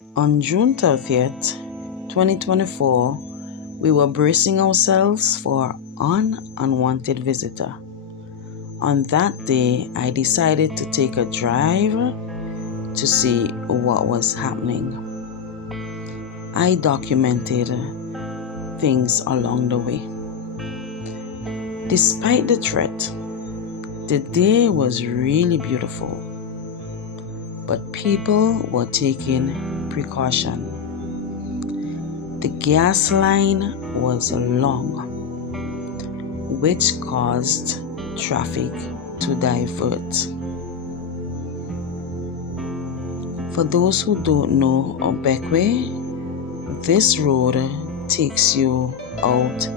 On June 30th, 2024, we were bracing ourselves for an unwanted visitor. On that day, I decided to take a drive to see what was happening. I documented things along the way. Despite the threat, the day was really beautiful, but people were taking precaution. The gas line was long, which caused traffic to divert. For those who don't know Bequia, this road takes you out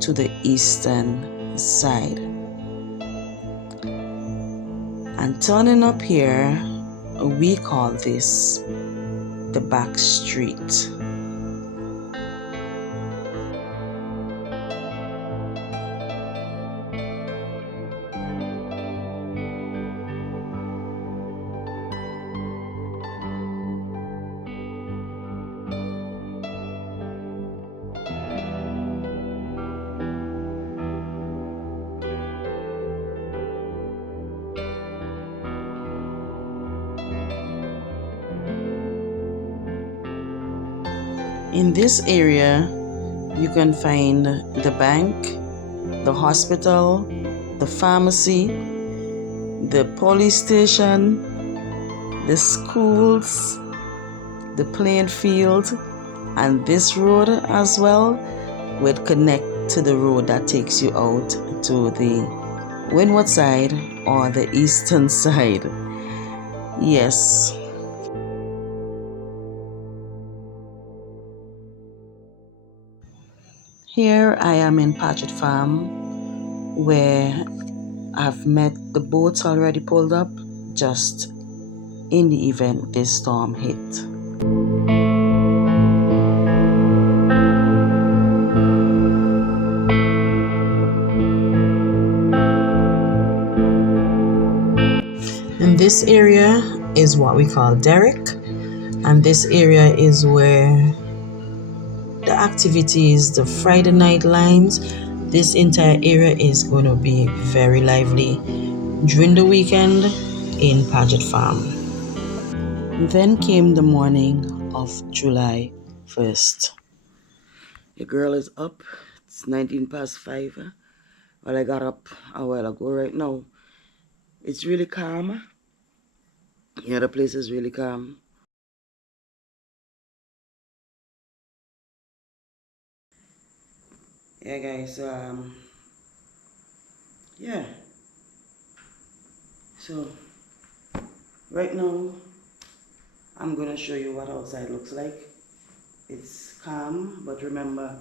to the eastern side. And turning up here, we call this the back street. In this area, you can find the bank, the hospital, the pharmacy, the police station, the schools, the playing field, and this road as well would connect to the road that takes you out to the windward side or the eastern side. Yes. Here I am in Paget Farm, where I've met the boats already pulled up just in the event this storm hit. And this area is what we call Derrick, and this area is where the activities, the Friday night limes, this entire area is going to be very lively during the weekend in Paget Farm. Then came the morning of July 1st. The girl is up. It's 19 past 5. Well, I got up a while ago. Right now, it's really calm. Yeah, the place is really calm. Yeah, guys. Yeah. So, right now, I'm going to show you what outside looks like. It's calm, but remember,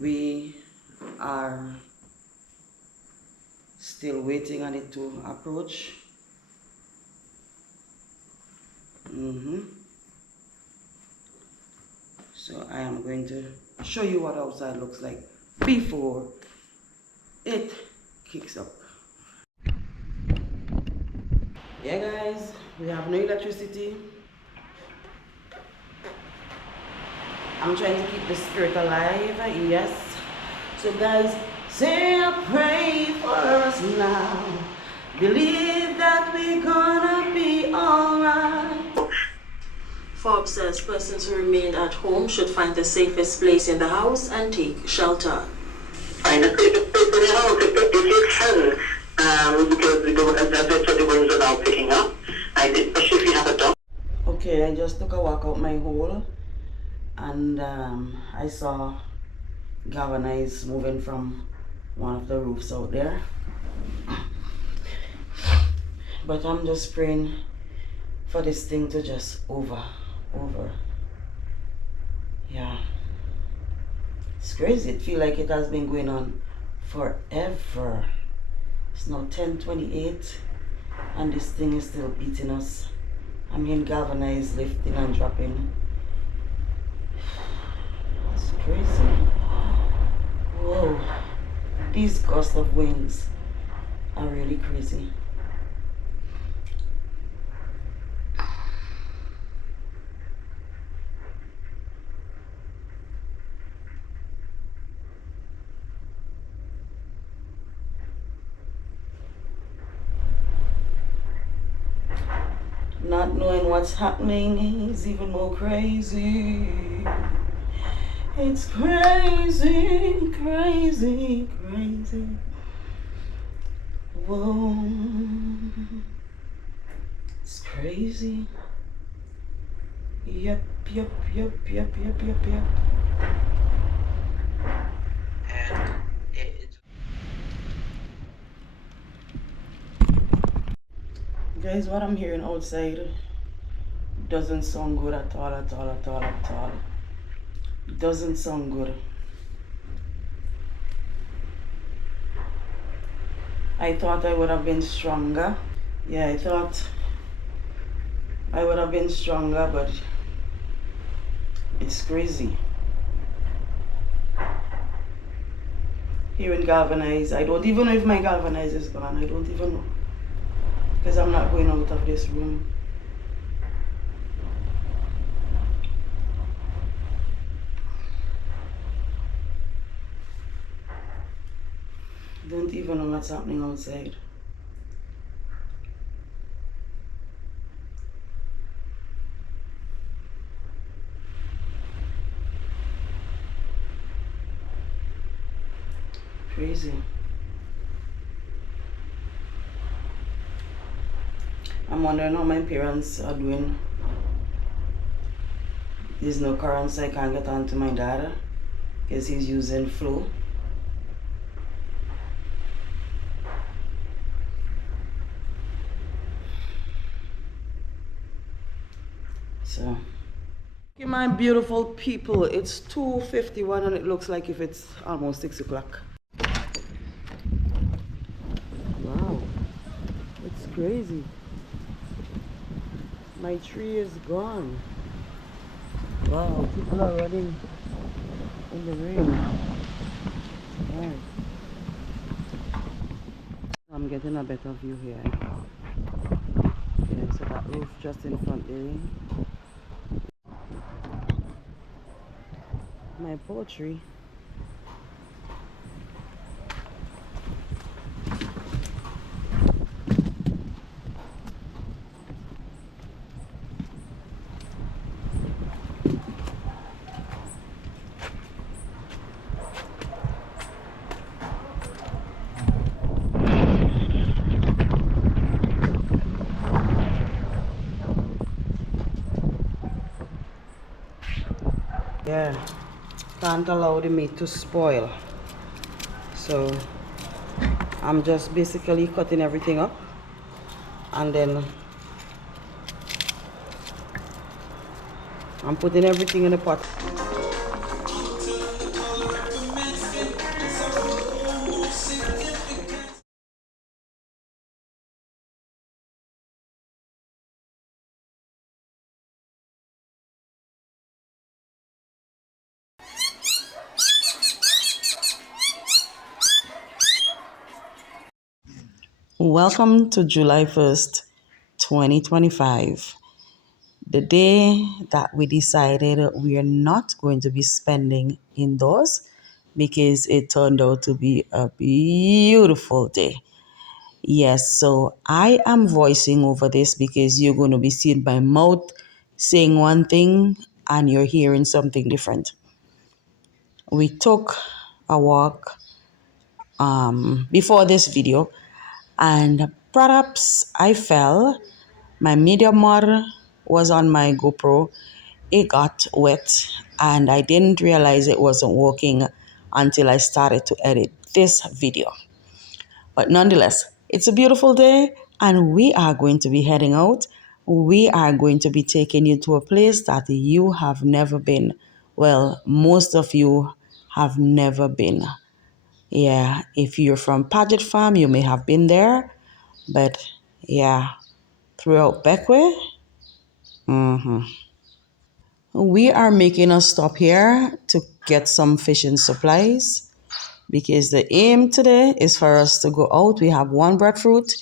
we are still waiting on it to approach. So I am going to show you what outside looks like before it kicks up. Yeah, guys, we have no electricity. I'm trying to keep the spirit alive, yes. So guys, say a prayer for us now. Believe that we're gonna be alright. Forbes says persons who remain at home should find the safest place in the house and take shelter. Find the safest place in the house if it makes sense. Because the winds are now picking up. Especially if you have a dog. Okay, I just took a walk out my hole and I saw galvanized moving from one of the roofs out there. But I'm just praying for this thing to just over. Yeah. It's crazy. It feels like it has been going on forever. It's now 10:28 and this thing is still beating us. I'm in galvanized lifting and dropping. It's crazy. Whoa. These gusts of winds are really crazy. Not knowing what's happening is even more crazy. It's crazy, crazy, crazy. Whoa. It's crazy. Yep, yep, yep, yep, yep, yep, yep. And guys, what I'm hearing outside doesn't sound good at all, at all, at all, at all. It doesn't sound good. I thought I would have been stronger. Yeah, I thought I would have been stronger, but it's crazy. Here in Galvanize, I don't even know if my Galvanize is gone. I don't even know. Because I'm not going out of this room. Don't even know what's happening outside. Crazy. I'm wondering how my parents are doing. There's no current, so I can't get on to my dad because he's using flow. So, my beautiful people, it's 2:51 and it looks like if it's almost 6 o'clock. Wow, it's crazy. My tree is gone. Wow, people are running in the rain. Right. I'm getting a better view here. Yeah, so that roof just in front there. My poultry. Yeah, can't allow the meat to spoil. So I'm just basically cutting everything up and then I'm putting everything in the pot. Welcome to July 1st, 2025. The day that we decided we are not going to be spending indoors because it turned out to be a beautiful day. Yes, so I am voicing over this because you're going to be seeing my mouth saying one thing and you're hearing something different. We took a walk before this video and perhaps I fell. My media mod was on my GoPro. It got wet and I didn't realize it wasn't working until I started to edit this video. But nonetheless, it's a beautiful day and we are going to be heading out. We are going to be taking you to a place that you have never been. Well, most of you have never been. Yeah, if you're from Paget Farm, you may have been there. But yeah, throughout Bequia, we are making a stop here to get some fishing supplies because the aim today is for us to go out. We have one breadfruit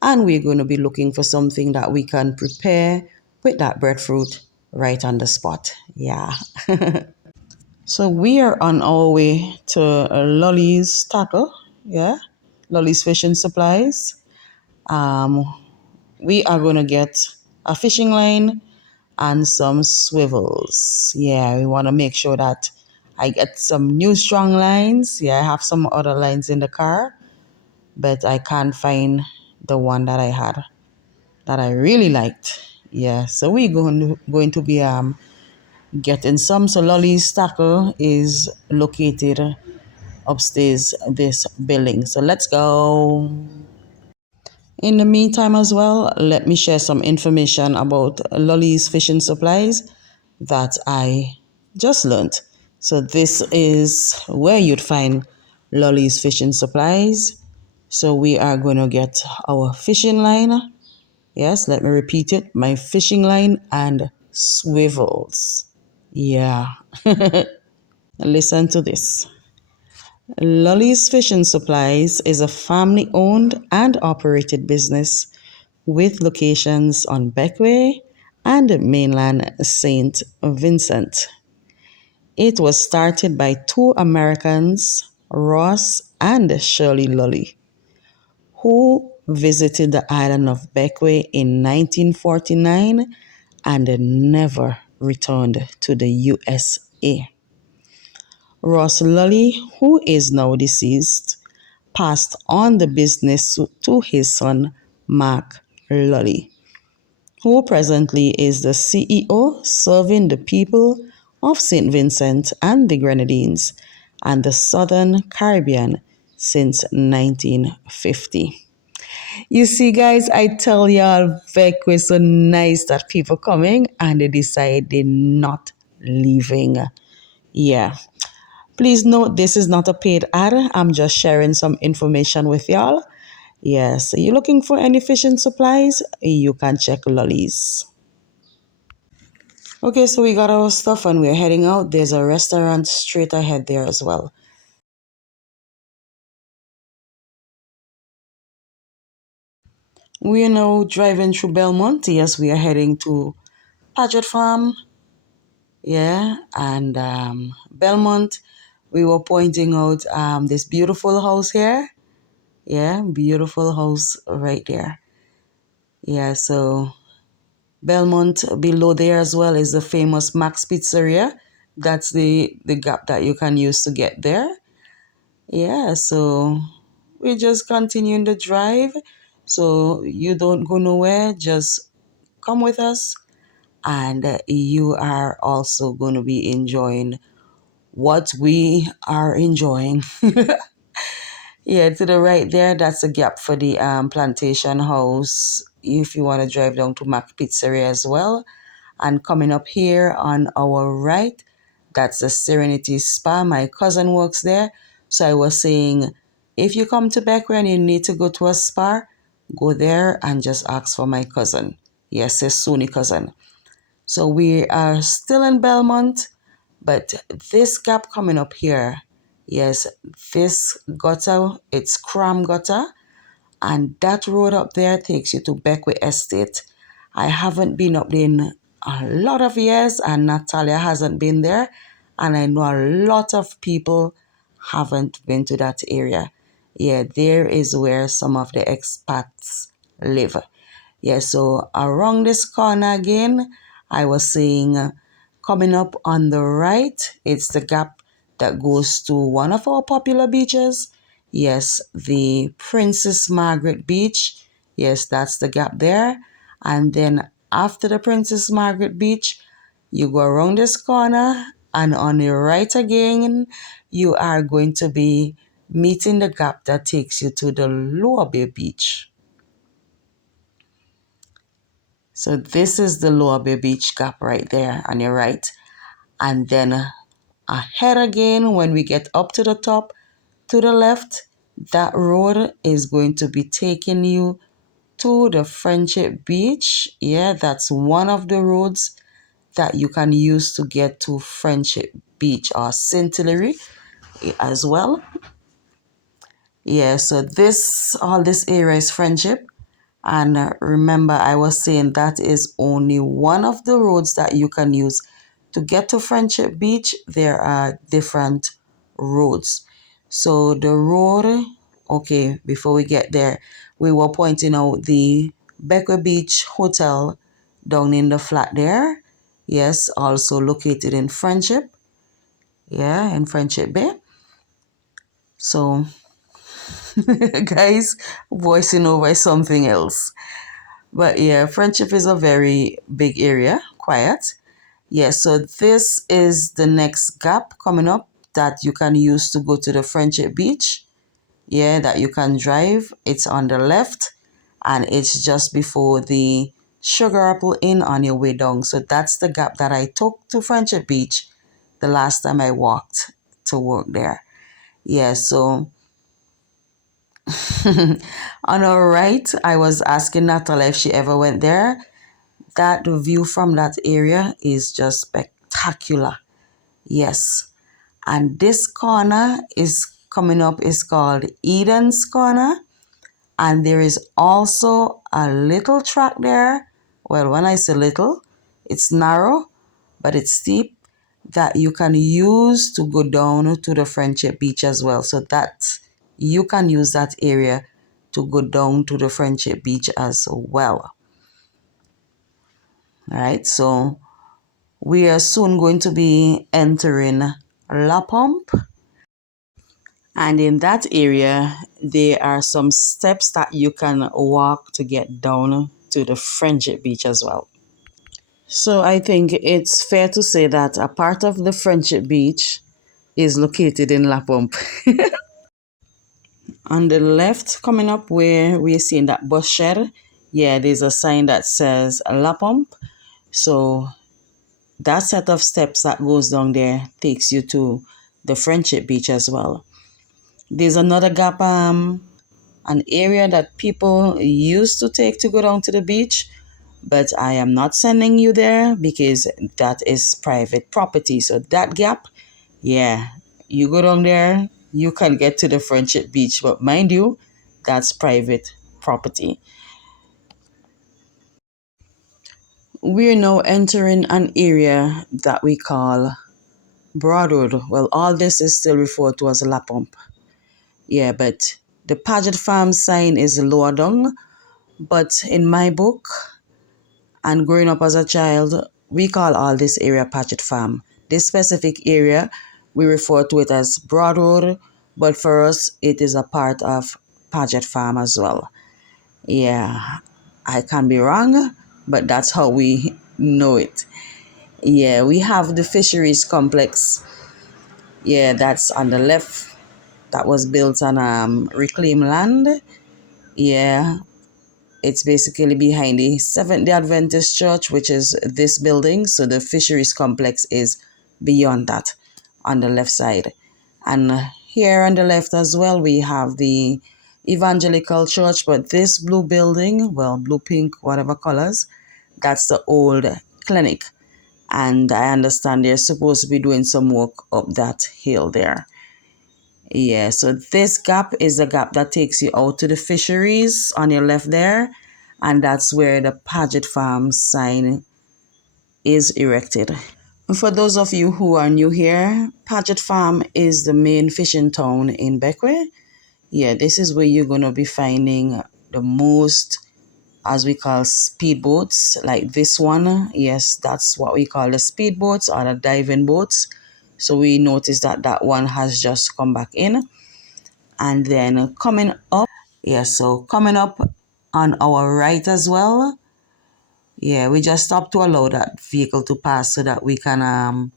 and we're going to be looking for something that we can prepare with that breadfruit right on the spot. Yeah. So we are on our way to Lolly's Tackle. Yeah. Lolly's Fishing Supplies. We are going to get a fishing line, and some swivels. Yeah, we want to make sure that I get some new strong lines. Yeah, I have some other lines in the car, but I can't find the one that I had that I really liked. Yeah, so we're going to be getting some. So Lolly's Tackle is located upstairs this building. So let's go. In the meantime as well, let me share some information about Lolly's Fishing Supplies that I just learned. So this is where you'd find Lolly's Fishing Supplies. So we are going to get our fishing line. Yes, let me repeat it. My fishing line and swivels. Yeah. Listen to this. Lolly's Fishing Supplies is a family owned and operated business with locations on Bequia and mainland St. Vincent. It was started by two Americans, Ross and Shirley Lolly, who visited the island of Bequia in 1949 and never returned to the USA. Ross Lolly, who is now deceased, passed on the business to his son, Mark Lolly, who presently is the CEO serving the people of St. Vincent and the Grenadines and the Southern Caribbean since 1950. You see, guys, I tell y'all, Vec was so nice that people coming and they decide they're not leaving. Yeah. Please note this is not a paid ad. I'm just sharing some information with y'all. Yes, you're looking for any fishing supplies? You can check Lolly's. Okay, so we got our stuff and we're heading out. There's a restaurant straight ahead there as well. We are now driving through Belmont. Yes, we are heading to Paget Farm. Yeah, and Belmont, we were pointing out this beautiful house here. Yeah, beautiful house right there. Yeah, so Belmont below there as well is the famous Max Pizzeria. That's the gap that you can use to get there. Yeah, so we're just continuing the drive. So you don't go nowhere, just come with us, and you are also going to be enjoying what we are enjoying. Yeah, to the right there, that's a gap for the plantation house. If you want to drive down to Mac Pizzeria as well. And coming up here on our right, that's the Serenity Spa. My cousin works there. So I was saying, if you come to Bequia and you need to go to a spa, go there and just ask for my cousin. Yes, his Suni cousin. So we are still in Belmont, but this gap coming up here, yes, this gutter, it's Cram Gutter, and that road up there takes you to Bequia Estate. I haven't been up there in a lot of years, and Natalia hasn't been there, and I know a lot of people haven't been to that area. Yeah, there is where some of the expats live. Yeah, so around this corner again, I was saying coming up on the right, it's the gap that goes to one of our popular beaches. Yes, the Princess Margaret Beach. Yes, that's the gap there. And then after the Princess Margaret Beach, you go around this corner, and on the right again, you are going to be meeting the gap that takes you to the Lower Bay Beach. So this is the Lower Bay Beach gap right there on your right. And then ahead again, when we get up to the top, to the left, that road is going to be taking you to the Friendship Beach. Yeah, that's one of the roads that you can use to get to Friendship Beach or Scintillery as well. Yeah, so all this area is Friendship. And remember, I was saying that is only one of the roads that you can use. To get to Friendship Beach, there are different roads. So the road, okay, before we get there, we were pointing out the Bequia Beach Hotel. down in the flat there. Yes, also located in Friendship. Yeah, in Friendship Bay. So, guys, voicing over something else. But yeah, Friendship is a very big area, quiet. Yeah, so this is the next gap coming up that you can use to go to the Friendship Beach. Yeah, that you can drive. It's on the left and it's just before the Sugar Apple Inn on your way down. So that's the gap that I took to Friendship Beach the last time I walked to work there. Yeah, so on our right, I was asking Natalie if she ever went there. That view from that area is just spectacular. Yes. And this corner is coming up is called Eden's Corner. And there is also a little track there. Well, when I say little, it's narrow, but it's steep that you can use to go down to the Friendship Beach as well. So that you can use that area to go down to the Friendship Beach as well. All right, so we are soon going to be entering La Pompe. And in that area, there are some steps that you can walk to get down to the Friendship Beach as well. So I think it's fair to say that a part of the Friendship Beach is located in La Pompe. On the left, coming up where we're seeing that bus shed, yeah, there's a sign that says La Pompe. So that set of steps that goes down there takes you to the Friendship Beach as well. There's another gap, an area that people used to take to go down to the beach, but I am not sending you there because that is private property. So that gap, yeah, you go down there, you can get to the Friendship Beach, but mind you, that's private property. We're now entering an area that we call Broadwood. Well, all this is still referred to as La Pompe. Yeah, but the Paget Farm sign is lower down. But in my book and growing up as a child, we call all this area Paget Farm. This specific area, we refer to it as Broadwood, but for us, it is a part of Paget Farm as well. Yeah, I can be wrong, but that's how we know it. Yeah, we have the fisheries complex. Yeah, that's on the left. That was built on reclaimed land. Yeah, it's basically behind the Seventh-day Adventist Church, which is this building. So the fisheries complex is beyond that on the left side. And here on the left as well, we have the Evangelical Church. But this blue building, well, blue, pink, whatever colors, that's the old clinic. And I understand they're supposed to be doing some work up that hill there. Yeah, so this gap is the gap that takes you out to the fisheries on your left there, and that's where the Paget Farm sign is erected. For those of you who are new here, Paget Farm is the main fishing town in Bequia. Yeah, this is where you're going to be finding the most, as we call, speedboats, like this one. Yes, that's what we call the speedboats or the diving boats. So we noticed that that one has just come back in. And then coming up, yeah, so coming up on our right as well, yeah, we just stop to allow that vehicle to pass so that we can,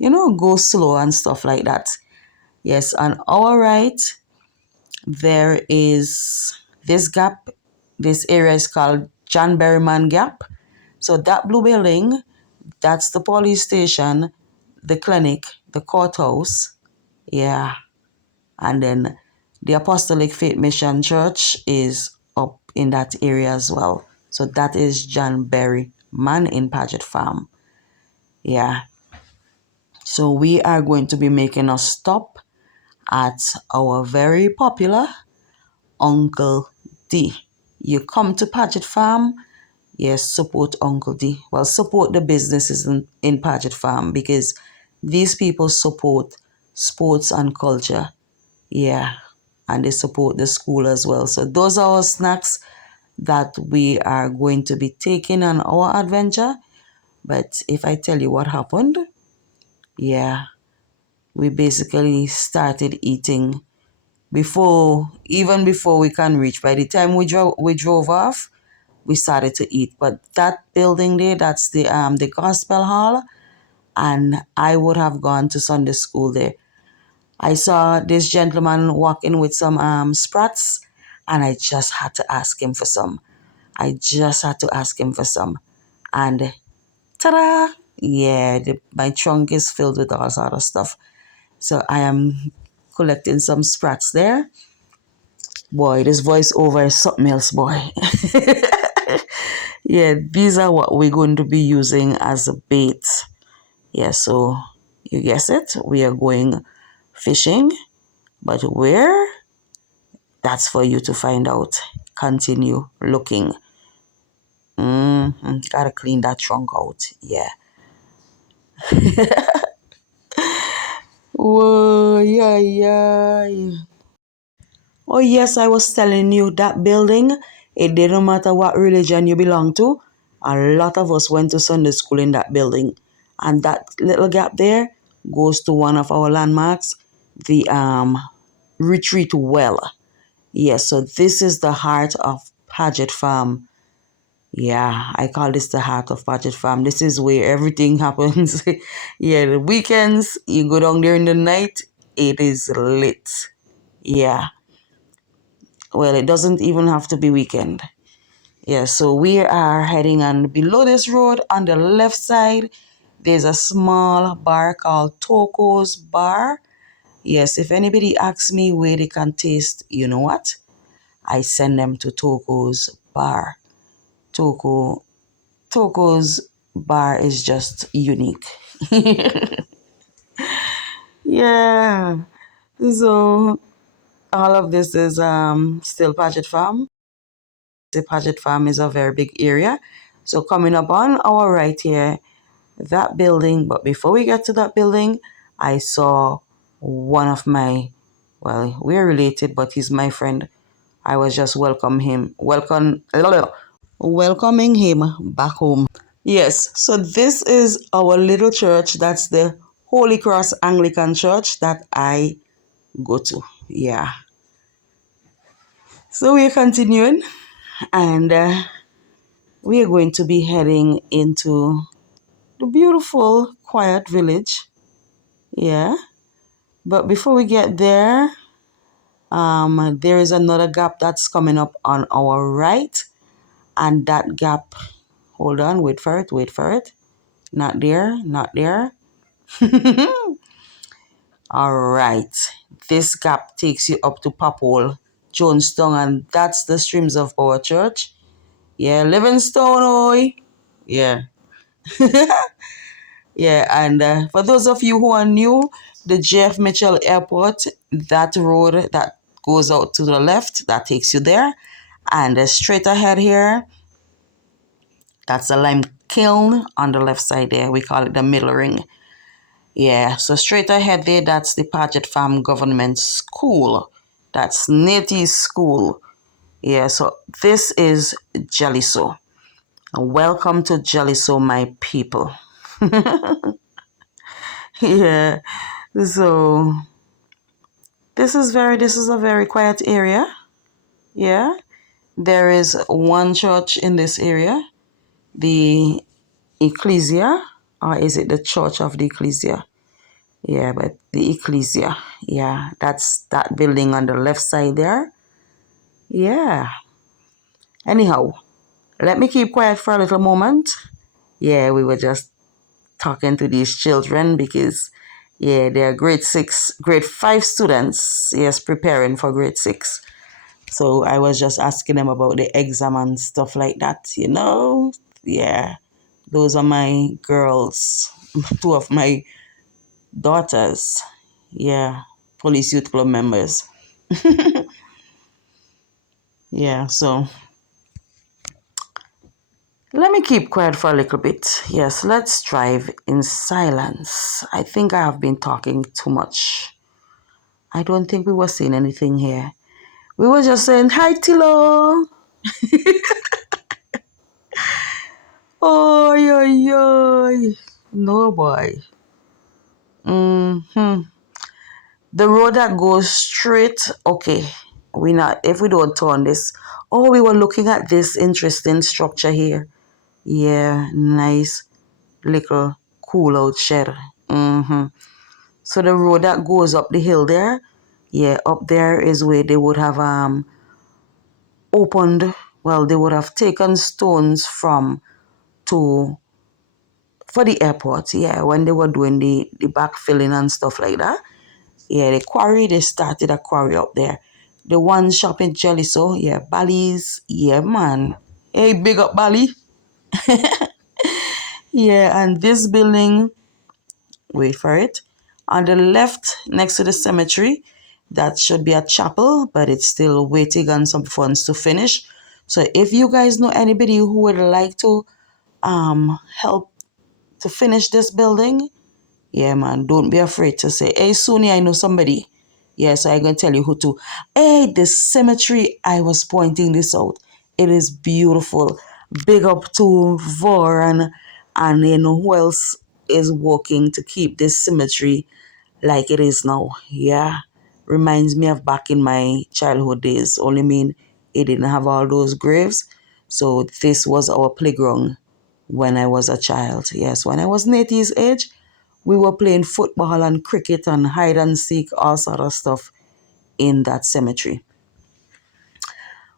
go slow and stuff like that. Yes, on our right, there is this gap. This area is called John Berryman Gap. So that blue building, that's the police station, the clinic, the courthouse. Yeah. And then the Apostolic Faith Mission Church is up in that area as well. So that is John Berry Man in Paget Farm. Yeah. So we are going to be making a stop at our very popular Uncle D. You come to Paget Farm, yes, support Uncle D. Well, support the businesses in Paget Farm because these people support sports and culture. Yeah, and they support the school as well. So those are our snacks. that we are going to be taking on our adventure. But if I tell you what happened, yeah, we basically started eating even before we can reach. By the time we drove off, we started to eat. But that building there, that's the gospel hall, and I would have gone to Sunday school there. I saw this gentleman walking with some sprats, and I just had to ask him for some. And ta-da! Yeah, my trunk is filled with all sort of stuff. So I am collecting some sprats there. Boy, this voiceover is something else, boy. Yeah, these are what we're going to be using as a bait. Yeah, so you guess it, we are going fishing, but where? That's for you to find out. Continue looking. Gotta clean that trunk out. Yeah. Whoa, yeah, yeah. Oh, yes, I was telling you that building, it didn't matter what religion you belong to. A lot of us went to Sunday school in that building. And that little gap there goes to one of our landmarks, the retreat well. Yes, so this is the heart of Paget Farm. Yeah, I call this the heart of Paget Farm. This is where everything happens. Yeah, the weekends, you go down there in the night, it is lit. Yeah. Well, it doesn't even have to be weekend. Yeah, so we are heading on below this road on the left side. There's a small bar called Toko's Bar. Yes, if anybody asks me where they can taste, you know what? I send them to Toko's Bar. Toko's Bar is just unique. Yeah. So all of this is still Paget Farm. The Paget Farm is a very big area. So coming up on our right here, that building. But before we get to that building, I saw one of my, well, we're related, but he's my friend. I was just welcoming him back home. Yes, so this is our little church. That's the Holy Cross Anglican Church that I go to. Yeah. So we're continuing, and we are going to be heading into the beautiful, quiet village. Yeah. But before we get there, there is another gap that's coming up on our right. And that gap, hold on, wait for it. Not there, not there. All right. This gap takes you up to Papole, Jonestown, and that's the streams of our church. Yeah, Livingstone, oi. Yeah. Yeah, and for those of you who are new, the J.F. Mitchell Airport, that road that goes out to the left, that takes you there. And straight ahead here, that's the lime kiln on the left side there. We call it the middle ring. Yeah, so straight ahead there, that's the Paget Farm Government School. That's Native School. Yeah, so this is Jaliso. Welcome to Jaliso, my people. Yeah, so this is a very quiet area. Yeah, there is one church in this area, the Ecclesia, or is it the Church of the Ecclesia? Yeah, but the Ecclesia, yeah, that's that building on the left side there. Yeah. Anyhow, let me keep quiet for a little moment. Yeah, we were just talking to these children because, yeah, they're grade 5 students, yes, preparing for grade 6. So I was just asking them about the exam and stuff like that, you know? Yeah, those are my girls, two of my daughters. Yeah, police youth club members. Yeah, so let me keep quiet for a little bit. Yes, let's drive in silence. I think I have been talking too much. I don't think we were saying anything here. We were just saying, hi, Tilo. Oh, yo, yo. No, boy. Hmm. The road that goes straight, okay. We not, if we don't turn this. Oh, we were looking at this interesting structure here. Yeah, nice little cool out shed. So the road that goes up the hill there, yeah, up there is where they would have opened, well, they would have taken stones from to for the airport, yeah, when they were doing the backfilling and stuff like that. Yeah, the quarry, they started a quarry up there. The one shop in Jelly, so yeah, Bally's, yeah, man. Hey, big up Bally. Yeah, and this building, wait for it, on the left next to the cemetery, that should be a chapel, but it's still waiting on some funds to finish. So if you guys know anybody who would like to help to finish this building, yeah, man, don't be afraid to say, hey, Suni, I know somebody. Yeah, so I'm going to tell you who to. Hey, the cemetery, I was pointing this out. It is beautiful. Big up to Vor and you know who else is working to keep this cemetery like it is now. Yeah, reminds me of back in my childhood days. Only mean it didn't have all those graves. So this was our playground when I was a child. Yes, when I was Natie's age, we were playing football and cricket and hide and seek, all sort of stuff in that cemetery.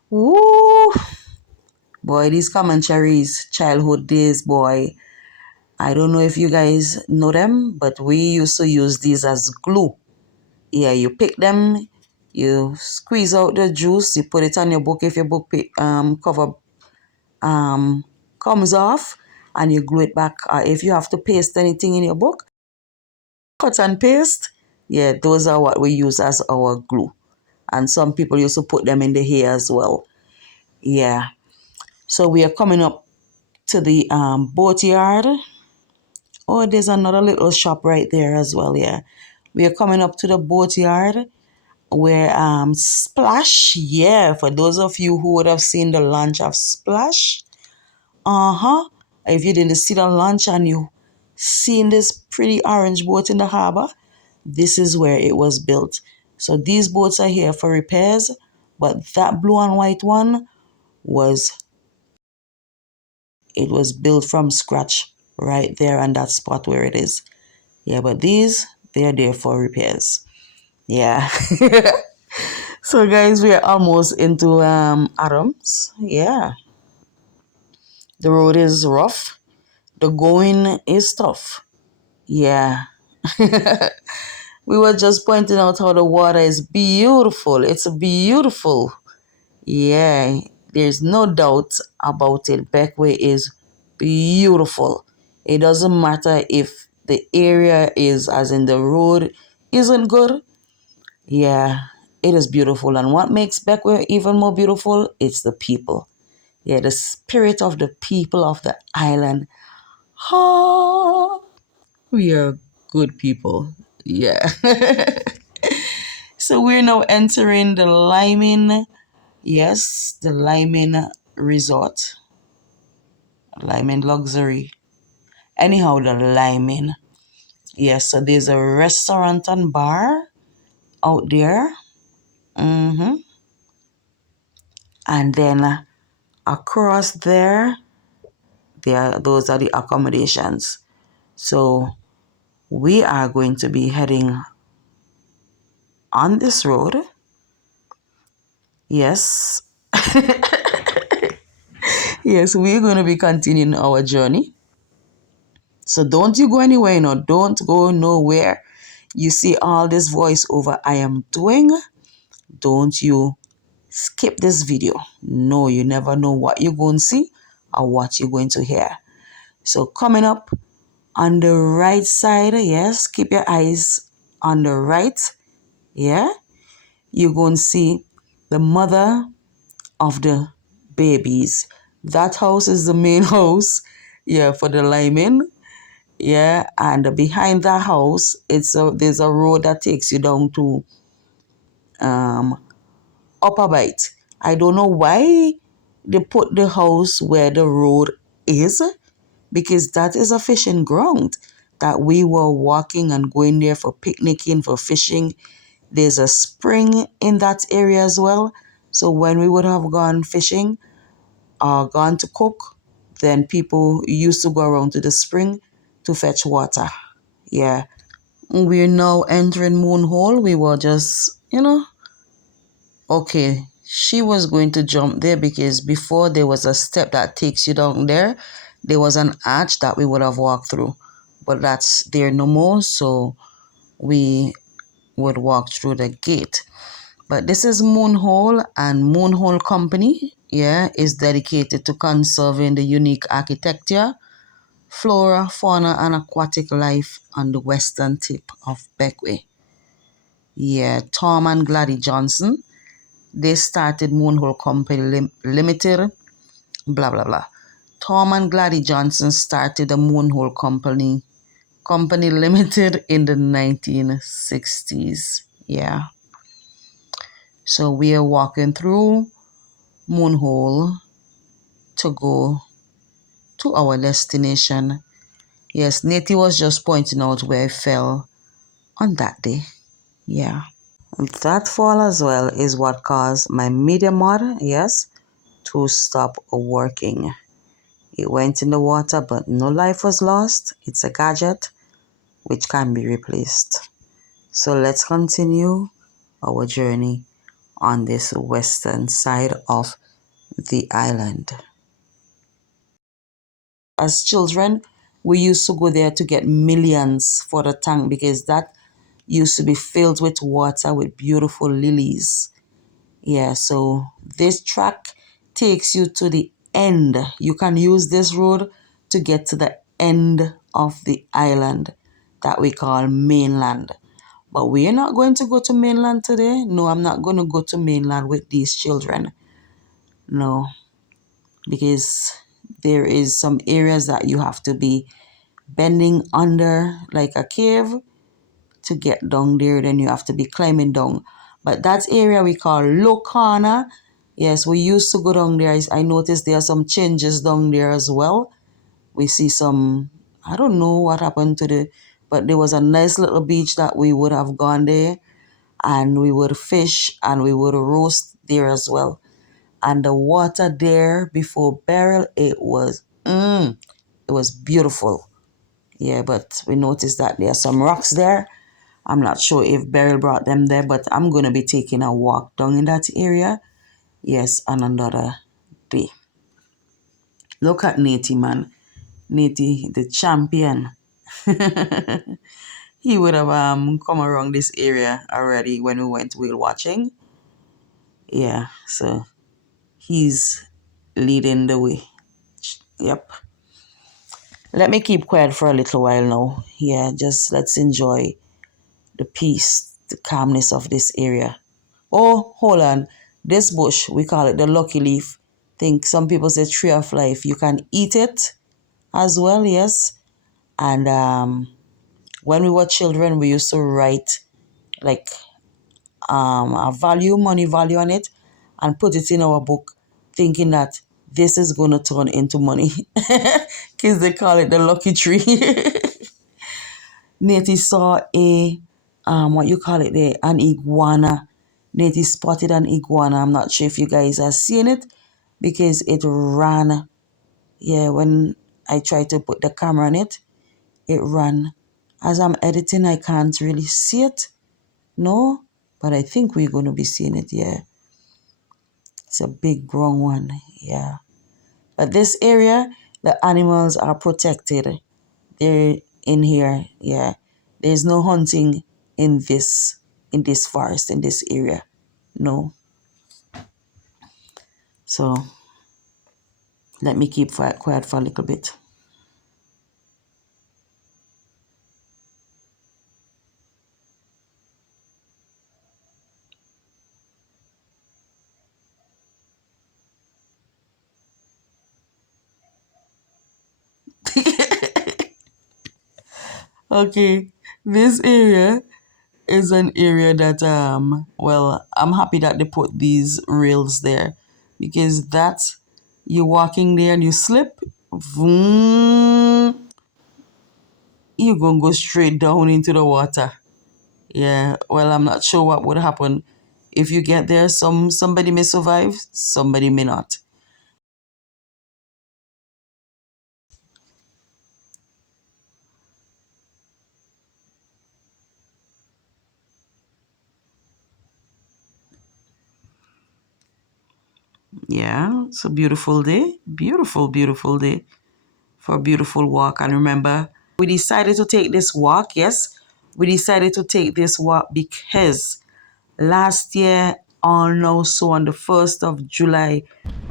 Woo! Boy, these commentaries, childhood days, boy. I don't know if you guys know them, but we used to use these as glue. Yeah, you pick them, you squeeze out the juice, you put it on your book if your book cover comes off, and you glue it back. If you have to paste anything in your book, cut and paste. Yeah, those are what we use as our glue. And some people used to put them in the hair as well. Yeah. So we are coming up to the boat yard. Oh, there's another little shop right there as well. Yeah. We are coming up to the boat yard where Splash. Yeah, for those of you who would have seen the launch of Splash. Uh-huh. If you didn't see the launch and you seen this pretty orange boat in the harbor, this is where it was built. So these boats are here for repairs, but that blue and white one was it was built from scratch right there on that spot where it is. Yeah, but these they're there for repairs. Yeah. So guys, we're almost into Adams. Yeah. The road is rough. The going is tough. Yeah. We were just pointing out how the water is beautiful. It's beautiful. Yeah, there's no doubt about it. Bequia is beautiful. It doesn't matter if the area is, as in the road, isn't good. Yeah, it is beautiful. And what makes Bequia even more beautiful? It's the people. Yeah, the spirit of the people of the island. Oh, we are good people. Yeah. So we're now entering the Lyman. Yes, the Lyman Resort, Lyman Luxury. Anyhow, the Lyman. Yes, so there's a restaurant and bar out there. And then across there, those are the accommodations. So we are going to be heading on this road. Yes. Yes, we're going to be continuing our journey. So don't you go anywhere, don't go nowhere. You see all this voiceover I am doing, don't you skip this video. No, you never know what you're going to see or what you're going to hear. So coming up on the right side, yes, keep your eyes on the right, yeah, you're going to see the mother of the babies. That house is the main house, yeah, for the Lyman. Yeah, and behind that house, there's a road that takes you down to Upper Bite. I don't know why they put the house where the road is because that is a fishing ground that we were walking and going there for picnicking, for fishing. There's a spring in that area as well. So when we would have gone fishing or gone to cook, then people used to go around to the spring to fetch water. Yeah. We're now entering Moonhole. We were just, okay, she was going to jump there because before there was a step that takes you down there. There was an arch that we would have walked through, but that's there no more. So we would walk through the gate. But this is Moonhole, and Moonhole Company, is dedicated to conserving the unique architecture, flora, fauna, and aquatic life on the western tip of Bequia. Yeah, Tom and Gladys Johnson, they started Moonhole Company Limited, blah, blah, blah. Tom and Gladys Johnson started the Moonhole Company Limited in the 1960s. Yeah. So we are walking through Moonhole to go to our destination. Yes, Nati was just pointing out where I fell on that day. Yeah. That fall as well is what caused my media mod, to stop working. It went in the water, but no life was lost. It's a gadget which can be replaced. So let's continue our journey on this western side of the island. As children, we used to go there to get millions for the tank because that used to be filled with water with beautiful lilies. Yeah, so this track takes you to the end. You can use this road to get to the end of the island that we call mainland. But we are not going to go to mainland today. No, I'm not going to go to mainland with these children. No, because there is some areas that you have to be bending under like a cave to get down there. Then you have to be climbing down. But that area we call Locana. Yes, we used to go down there. I noticed there are some changes down there as well. We see some, I don't know what happened but there was a nice little beach that we would have gone there and we would fish and we would roast there as well. And the water there before Beryl, it was beautiful. Yeah, but we noticed that there are some rocks there. I'm not sure if Beryl brought them there, but I'm going to be taking a walk down in that area. Yes, on another day. Look at Nati, man. Nati, the champion. He would have come around this area already when we went whale watching. Yeah, so he's leading the way. Yep. Let me keep quiet for a little while now. Yeah, just let's enjoy the peace, the calmness of this area. Oh, hold on. This bush, we call it the lucky leaf. Think some people say tree of life. You can eat it as well, yes. And when we were children, we used to write like a money value on it and put it in our book, thinking that this is going to turn into money. Because they call it the lucky tree. Natty saw what you call it there, an iguana. Natty spotted an iguana. I'm not sure if you guys are seeing it because it ran. Yeah, when I tried to put the camera on it, it ran. As I'm editing, I can't really see it. No, but I think we're going to be seeing it, yeah. It's a big brown one, yeah. But this area, the animals are protected. They're in here, yeah. There's no hunting in this forest, in this area. No. So let me keep quiet for a little bit. Okay, this area is an area that I'm happy that they put these rails there because that you're walking there and you slip, vroom, you're going to go straight down into the water. Yeah, well, I'm not sure what would happen if you get there. Somebody may survive, somebody may not. Yeah, it's a beautiful day. Beautiful, beautiful day for a beautiful walk. And remember, we decided to take this walk. Yes, we decided to take this walk because last year, also on the 1st of July,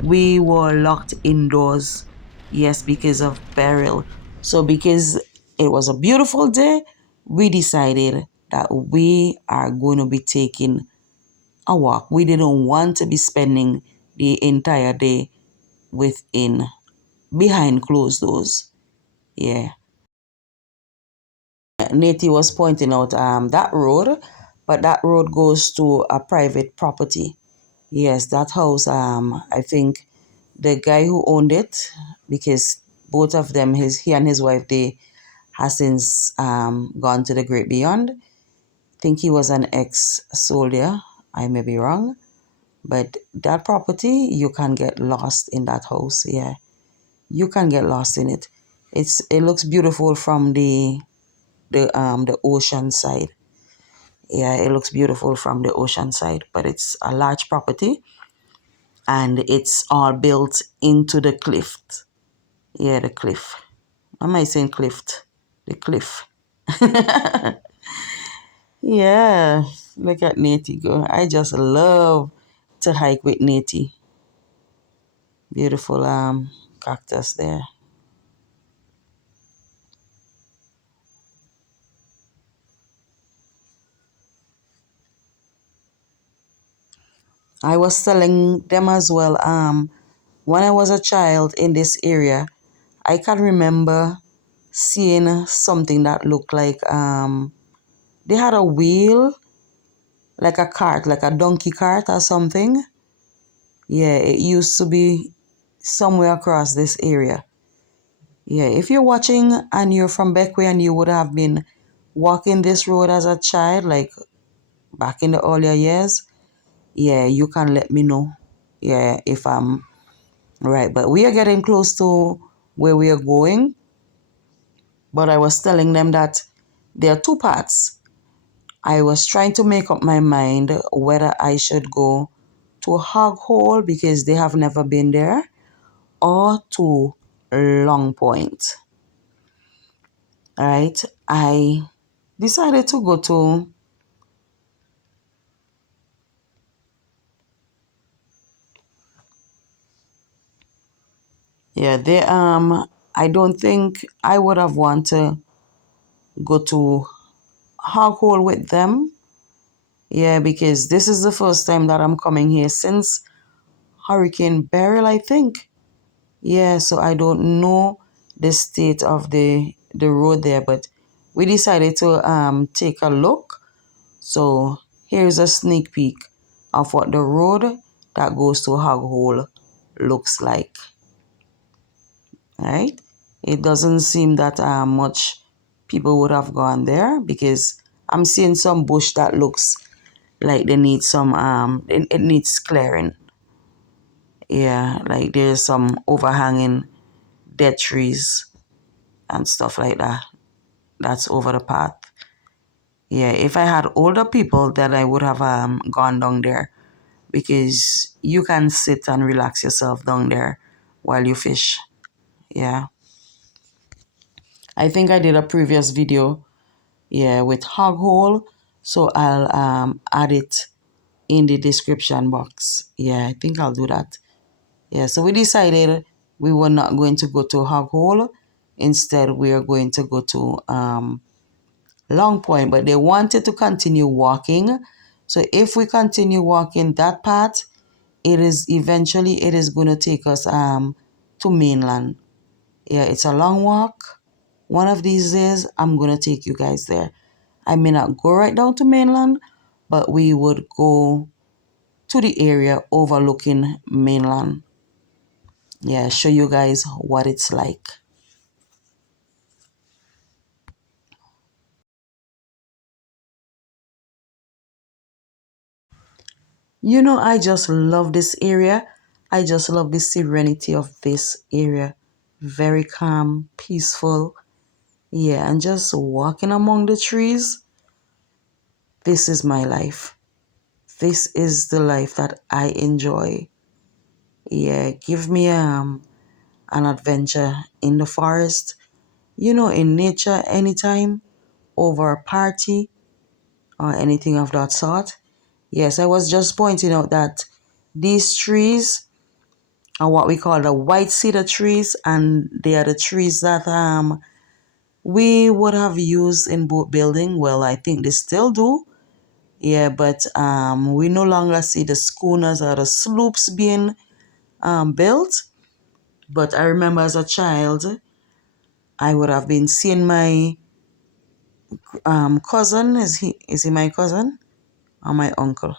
we were locked indoors. Yes, because of burial. So because it was a beautiful day, we decided that we are going to be taking a walk. We didn't want to be spending the entire day within behind closed doors. Yeah. Nati was pointing out that road, but that road goes to a private property. Yes, that house, I think the guy who owned it, because both of them, he and his wife, they has since gone to the great beyond. I think he was an ex-soldier. I may be wrong. But that property, you can get lost in that house. Yeah, you can get lost in it. It looks beautiful from the ocean side. Yeah, it looks beautiful from the ocean side, but it's a large property and it's all built into the cliff. Yeah, the cliff. Am I saying cliff? The cliff. Yeah, look at Nati go. I just love to hike with Nati. Beautiful cactus there. I was telling them as well. When I was a child in this area, I can remember seeing something that looked like they had a wheel, like a cart, like a donkey cart or something. Yeah, it used to be somewhere across this area. Yeah, if you're watching and you're from Bequia and you would have been walking this road as a child, like back in the earlier years, yeah, you can let me know. Yeah, if I'm right. But we are getting close to where we are going. But I was telling them that there are two paths. I was trying to make up my mind whether I should go to Hog Hole because they have never been there or to Long Point. All right. I decided to go to, yeah, I don't think I would have wanted to go to Hog Hole with them. Yeah, because this is the first time that I'm coming here since Hurricane Beryl, I think. Yeah, so I don't know the state of the road there, but we decided to take a look. So here's a sneak peek of what the road that goes to Hog Hole looks like. Right? It doesn't seem that much people would have gone there because I'm seeing some bush that looks like they need some it needs clearing. Yeah, like there's some overhanging dead trees and stuff like that. That's over the path. Yeah, if I had older people, then I would have gone down there because you can sit and relax yourself down there while you fish. Yeah. I think I did a previous video, yeah, with hog hole. So I'll add it in the description box. Yeah, I think I'll do that. Yeah, so we decided we were not going to go to hog hole. Instead, we are going to go to Long Point, but they wanted to continue walking. So if we continue walking that path, it is going to take us to mainland. Yeah, it's a long walk. One of these days, I'm going to take you guys there. I may not go right down to mainland, but we would go to the area overlooking mainland. Yeah, show you guys what it's like. You know, I just love this area. I just love the serenity of this area. Very calm, peaceful. Yeah, and just walking among the trees. This is my life. This is the life that I enjoy. Yeah, give me an adventure in the forest, in nature anytime, over a party or anything of that sort. Yes, I was just pointing out that these trees are what we call the white cedar trees, and they are the trees that we would have used in boat building. Well, I think they still do. Yeah, but we no longer see the schooners or the sloops being built. But I remember as a child, I would have been seeing my cousin. Is he my cousin or my uncle?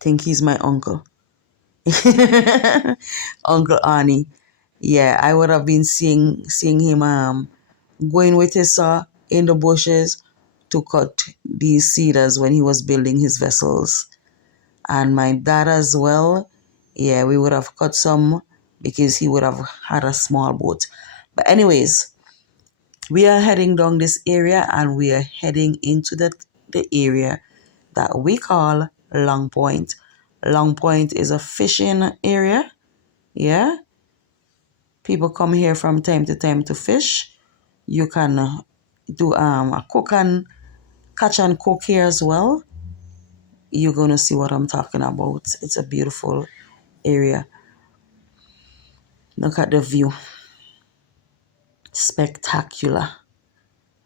Think he's my uncle. Uncle Arnie. Yeah, I would have been seeing him going with his saw in the bushes to cut these cedars when he was building his vessels. And my dad as well. Yeah, we would have cut some because he would have had a small boat. But anyways, we are heading down this area and we are heading into the area that we call Long Point. Long Point is a fishing area. Yeah. People come here from time to time to fish. You can do a cook and catch and cook here as well. You're going to see what I'm talking about. It's a beautiful area. Look at the view. Spectacular.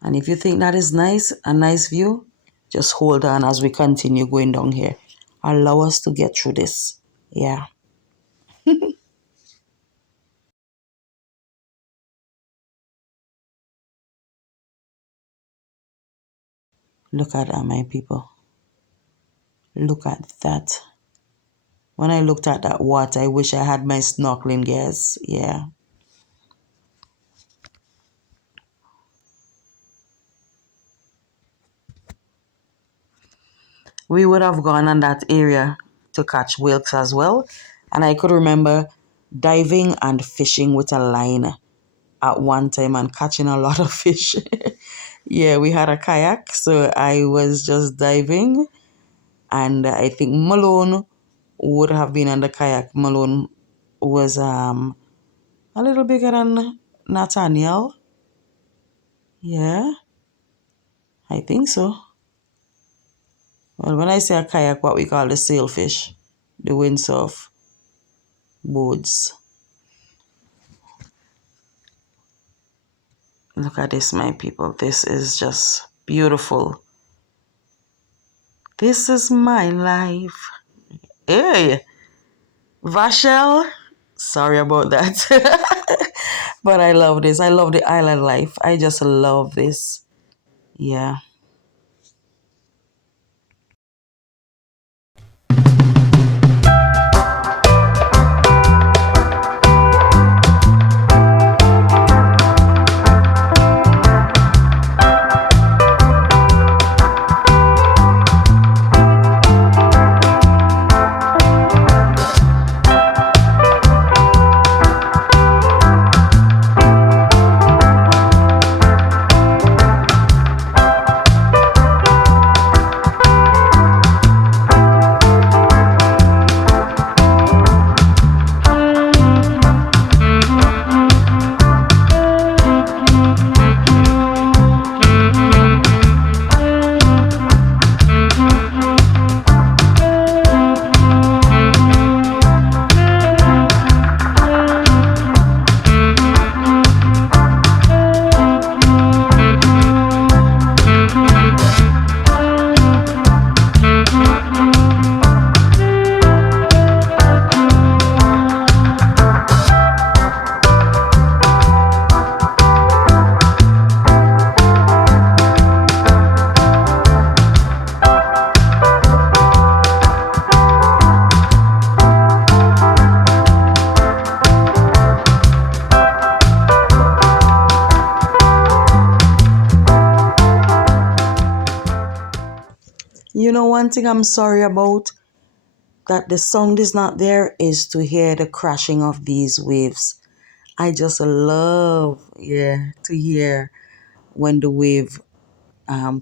And if you think that is nice, a nice view, just hold on as we continue going down here. Allow us to get through this. Yeah. Look at that, my people. Look at that. When I looked at that water, I wish I had my snorkeling gears. Yeah. We would have gone on that area to catch whales as well. And I could remember diving and fishing with a line at one time and catching a lot of fish. Yeah, we had a kayak, so I was just diving. And I think Malone would have been on the kayak. Malone was a little bigger than Nathaniel. Yeah, I think so. Well, when I say a kayak, what we call the sailfish, the windsurf boards. Look at this, my people. This is just beautiful. This is my life. Hey, Vashel. Sorry about that. But I love this. I love the island life. I just love this. Yeah. One thing I'm sorry about that the sound is not there is to hear the crashing of these waves. I just love, to hear when the wave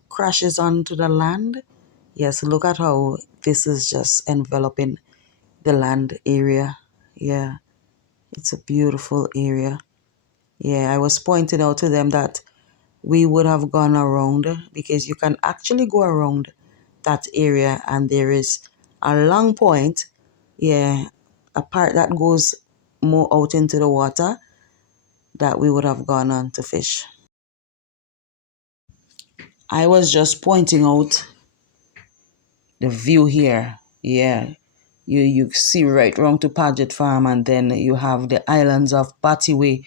crashes onto the land. Yes, look at how this is just enveloping the land area. Yeah, it's a beautiful area. Yeah, I was pointing out to them that we would have gone around because you can actually go around that area and there is a long point, a part that goes more out into the water that we would have gone on to fish. I was just pointing out the view here. Yeah. You see right round to Paget Farm and then you have the islands of Batiwe,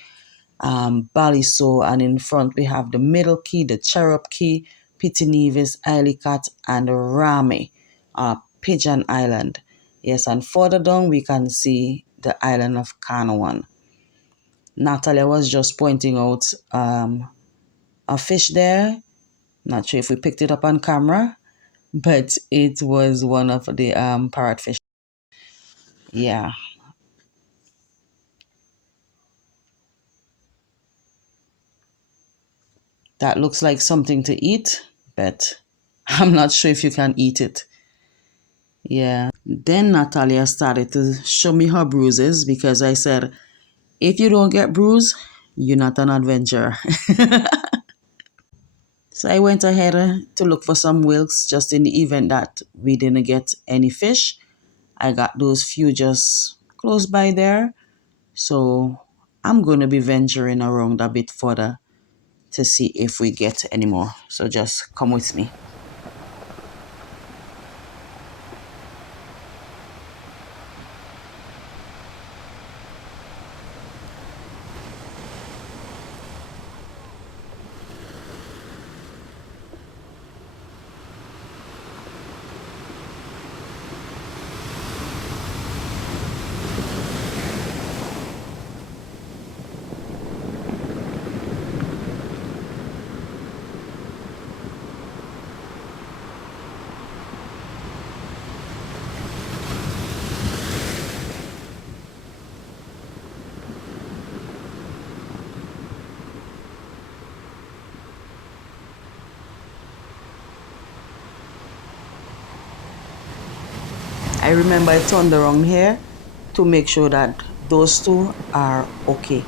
Baliso, and in front we have the Middle Key, the Cherub Key, Pitinivis, Ilicat, and Rame, Pigeon Island. Yes, and further down we can see the island of Canawan. Natalia was just pointing out a fish there. Not sure if we picked it up on camera, but it was one of the parrotfish. Yeah, that looks like something to eat, but I'm not sure if you can eat it. Yeah. Then Natalia started to show me her bruises because I said, if you don't get bruised, you're not an adventurer. So I went ahead to look for some whales just in the event that we didn't get any fish. I got those few just close by there. So I'm going to be venturing around a bit further to see if we get any more. So just come with me. I remember I turned around here to make sure that those two are okay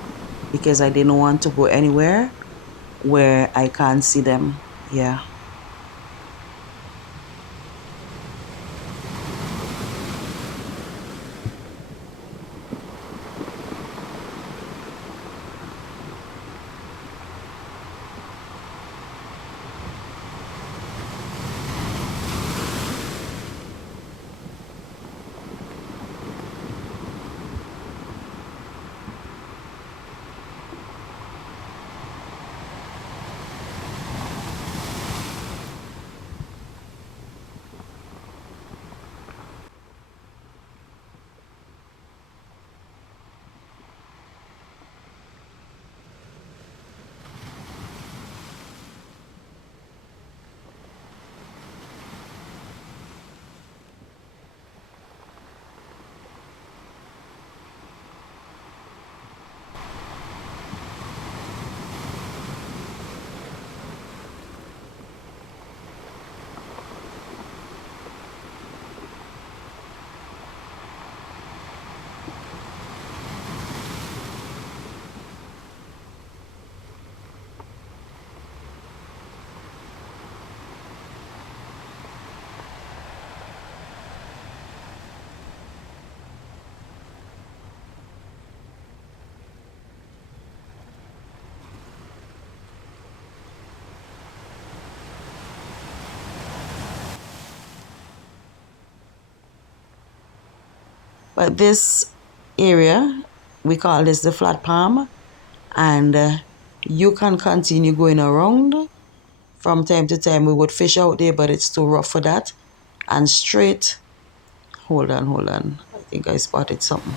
because I didn't want to go anywhere where I can't see them. Yeah. But this area, we call this the flat palm, and you can continue going around. From time to time, we would fish out there, but it's too rough for that. And straight, hold on, hold on. I think I spotted something.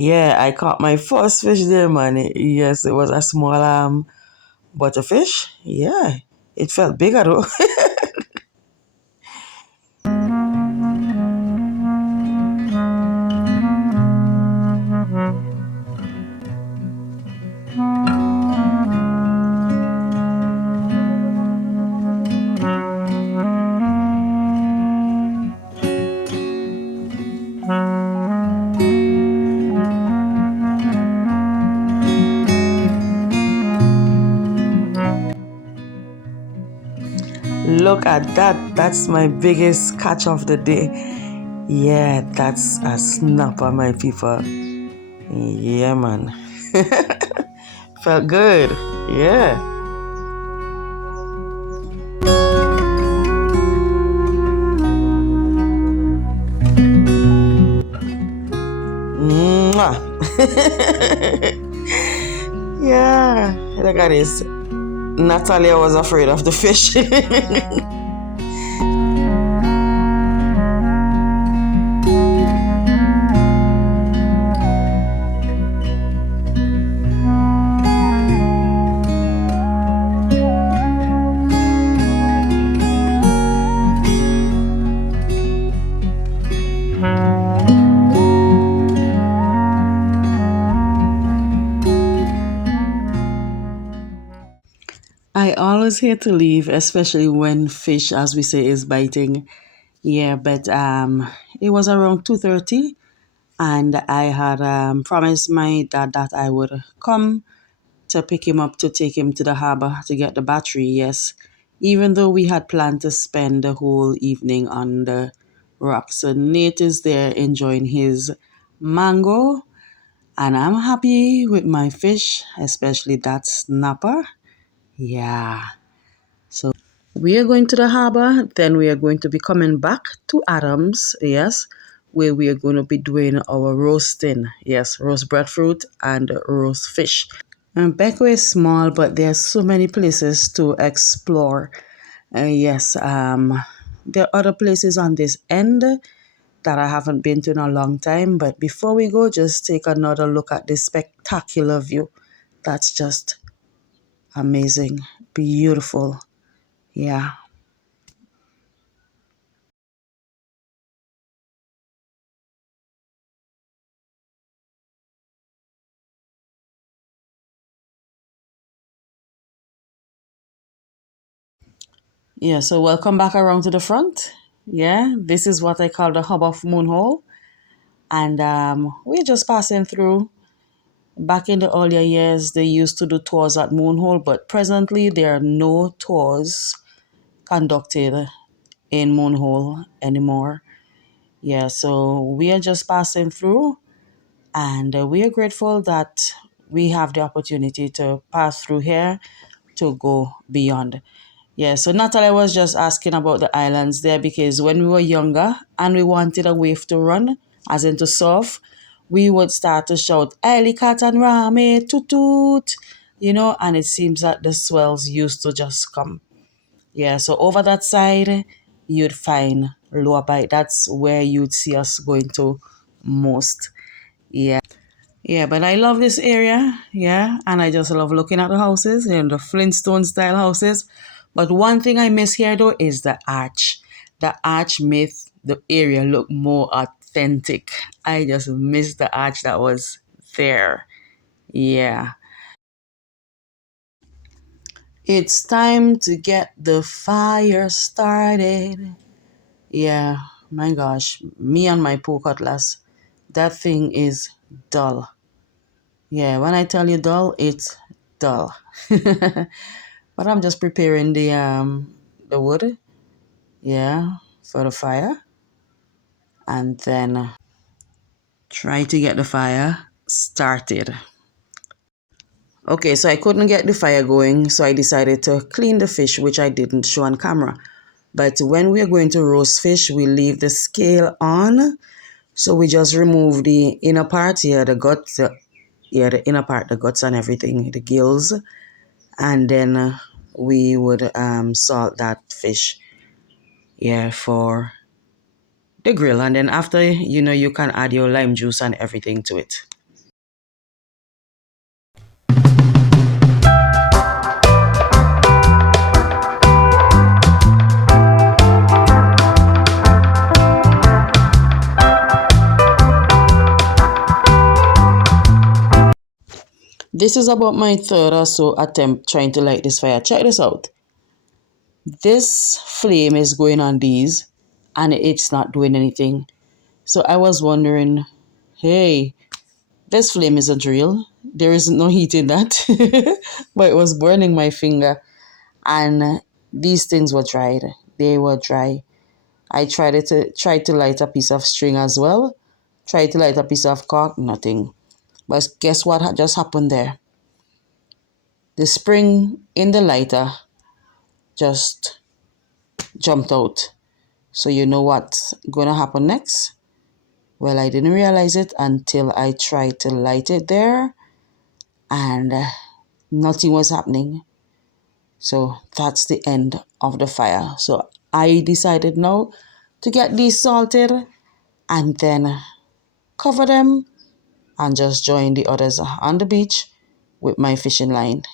Yeah, I caught my first fish there, man. Yes, it was a small butterfish. Yeah, it felt bigger though. Look at that. That's my biggest catch of the day. Yeah, that's a snapper, my people. Yeah, man. Felt good. Yeah. Mwah. Yeah. Look at this. Natalia was afraid of the fish. I always hate to leave, especially when fish, as we say, is biting. Yeah, but it was around 2:30, and I had promised my dad that I would come to pick him up to take him to the harbor to get the battery. Yes, even though we had planned to spend the whole evening on the rocks. So Nate is there enjoying his mango, and I'm happy with my fish, especially that snapper. Yeah. So we are going to the harbor, then we are going to be coming back to Adams, yes, where we are going to be doing our roasting, yes, roast breadfruit and roast fish. And Bequia is small, but there are so many places to explore. Yes, there are other places on this end that I haven't been to in a long time. But before we go, just take another look at this spectacular view. That's just amazing, beautiful. Yeah. Yeah, so welcome back around to the front. Yeah, this is what I call the hub of Moonhole. And we're just passing through. Back in the earlier years, they used to do tours at Moonhole, but presently there are no tours conducted in Moonhole anymore. Yeah, so we are just passing through, and we are grateful that we have the opportunity to pass through here to go beyond. Yeah, so Natalie was just asking about the islands there because when we were younger and we wanted a wave to run, as in to surf, we would start to shout, Eli Cat and Rame, toot toot, and it seems that the swells used to just come. Yeah, so over that side, you'd find Lower Bite. That's where you'd see us going to most. Yeah. Yeah, but I love this area, yeah, and I just love looking at the houses, the Flintstone style houses. But one thing I miss here though is the arch. The arch made the area look more authentic. I just miss the arch that was there. Yeah. It's time to get the fire started. Yeah, my gosh, me and my poor cutlass, that thing is dull. Yeah, when I tell you dull, it's dull. But I'm just preparing the wood, yeah, for the fire, and then try to get the fire started. Okay, so I couldn't get the fire going, so I decided to clean the fish, which I didn't show on camera. But when we are going to roast fish, we leave the scale on, so we just remove the inner part here, the guts, the inner part, the guts and everything, the gills, and then we would salt that fish, yeah, for the grill. And then after, you can add your lime juice and everything to it. This is about my third or so attempt trying to light this fire. Check this out. This flame is going on these and it's not doing anything. So I was wondering, hey, this flame isn't real. There is no heat in that. But it was burning my finger. And these things were dried. They were dry. I tried to light a piece of string as well. Tried to light a piece of cork, nothing. But guess what just happened there? The spring in the lighter just jumped out. So you know what's gonna happen next? Well, I didn't realize it until I tried to light it there and nothing was happening. So that's the end of the fire. So I decided now to get these salted and then cover them and just join the others on the beach with my fishing line.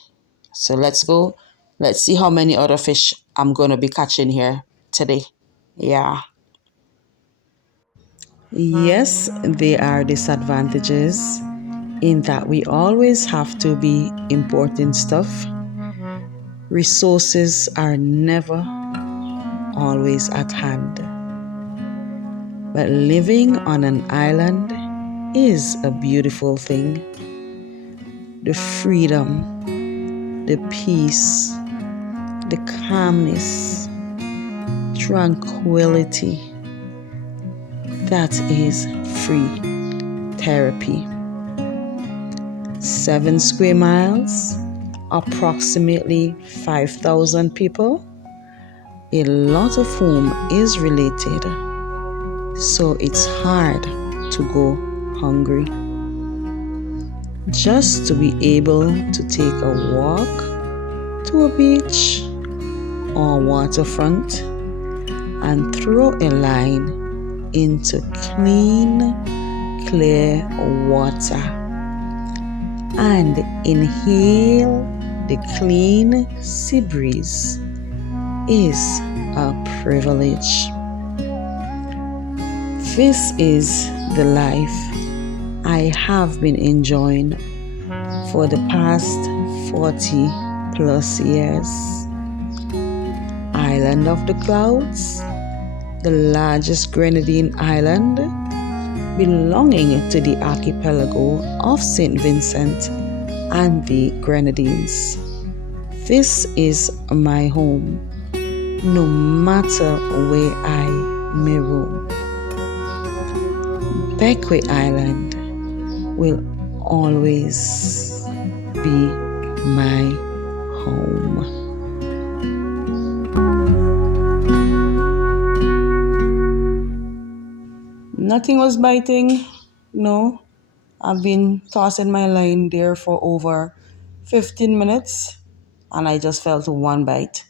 So let's go. Let's see how many other fish I'm going to be catching here today. Yeah. Yes, there are disadvantages in that we always have to be importing stuff. Resources are never always at hand. But living on an island is a beautiful thing. The freedom, the peace, the calmness, tranquility. That is free therapy. 7 square miles, approximately 5,000 people, a lot of whom is related. So it's hard to go hungry. Just to be able to take a walk to a beach or waterfront and throw a line into clean, clear water and inhale the clean sea breeze is a privilege. This is the life I have been enjoying for the past 40 plus years. Island of the Clouds, the largest Grenadine island belonging to the archipelago of St. Vincent and the Grenadines. This is my home, no matter where I may roam. Bequia Island will always be my home. Nothing was biting. No. I've been tossing my line there for over 15 minutes and I just felt one bite.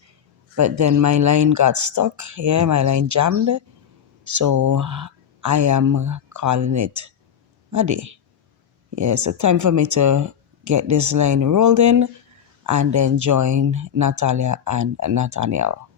But then my line got stuck. Yeah, my line jammed. So I am calling it a day. Yeah, so time for me to get this line rolled in and then join Natalia and Nathaniel.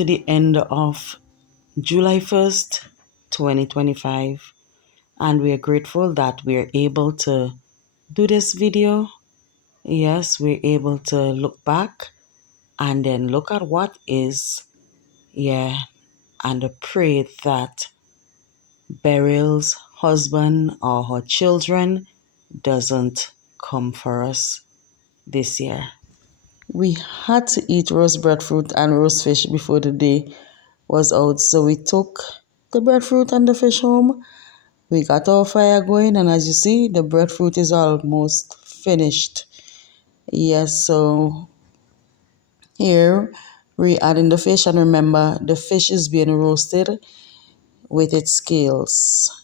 to the end of July 1st, 2025, and we are grateful that we are able to do this video. Yes, we're able to look back and then look at what is, yeah, and pray that Beryl's husband or her children doesn't come for us this year. We had to eat roast breadfruit and roast fish before the day was out, so we took the breadfruit and the fish home. We got our fire going, and as you see, the breadfruit is almost finished. Yes, so here we add in the fish, and remember, the fish is being roasted with its scales.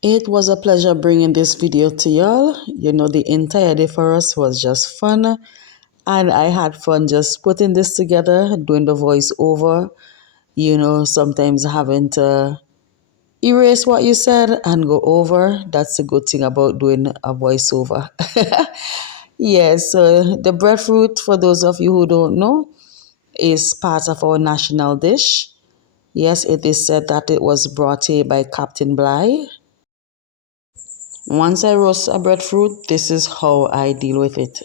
It was a pleasure bringing this video to y'all. You know, the entire day for us was just fun, and I had fun just putting this together, doing the voiceover, you know, sometimes having to erase what you said and go over. That's the good thing about doing a voiceover. Yes, so the breadfruit, for those of you who don't know, is part of our national dish. Yes, it is said that it was brought here by Captain Bligh. Once I roast a breadfruit, this is how I deal with it.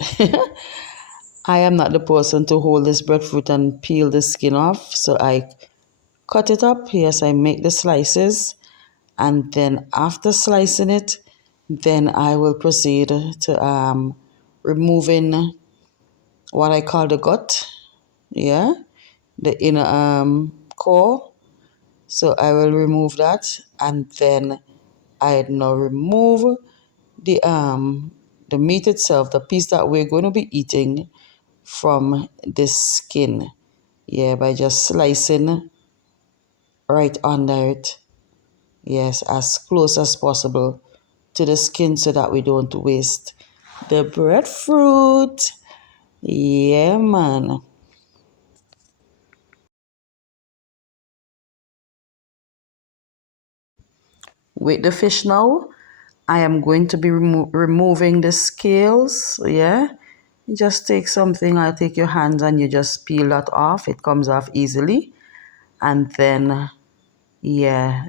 I am not the person to hold this breadfruit and peel the skin off, so I cut it up. Yes, I make the slices, and then after slicing it, then I will proceed to removing what I call the gut, yeah, the inner core. So I will remove that, and then I now remove the meat itself, the piece that we're going to be eating from the skin. Yeah, by just slicing right under it. Yes, as close as possible to the skin so that we don't waste the breadfruit. Yeah, man. With the fish now, I am going to be removing the scales. Yeah, you just take something, I'll take your hands and you just peel that off. It comes off easily. And then, yeah,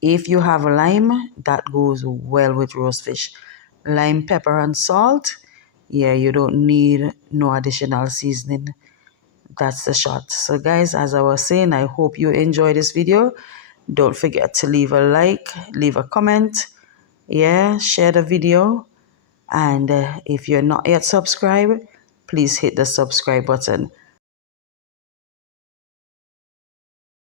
if you have lime, that goes well with roast fish. Lime, pepper, and salt. Yeah, you don't need no additional seasoning. That's the shot. So guys, as I was saying, I hope you enjoy this video. Don't forget to leave a like, leave a comment, yeah, share the video, and if you're not yet subscribed, please hit the subscribe button.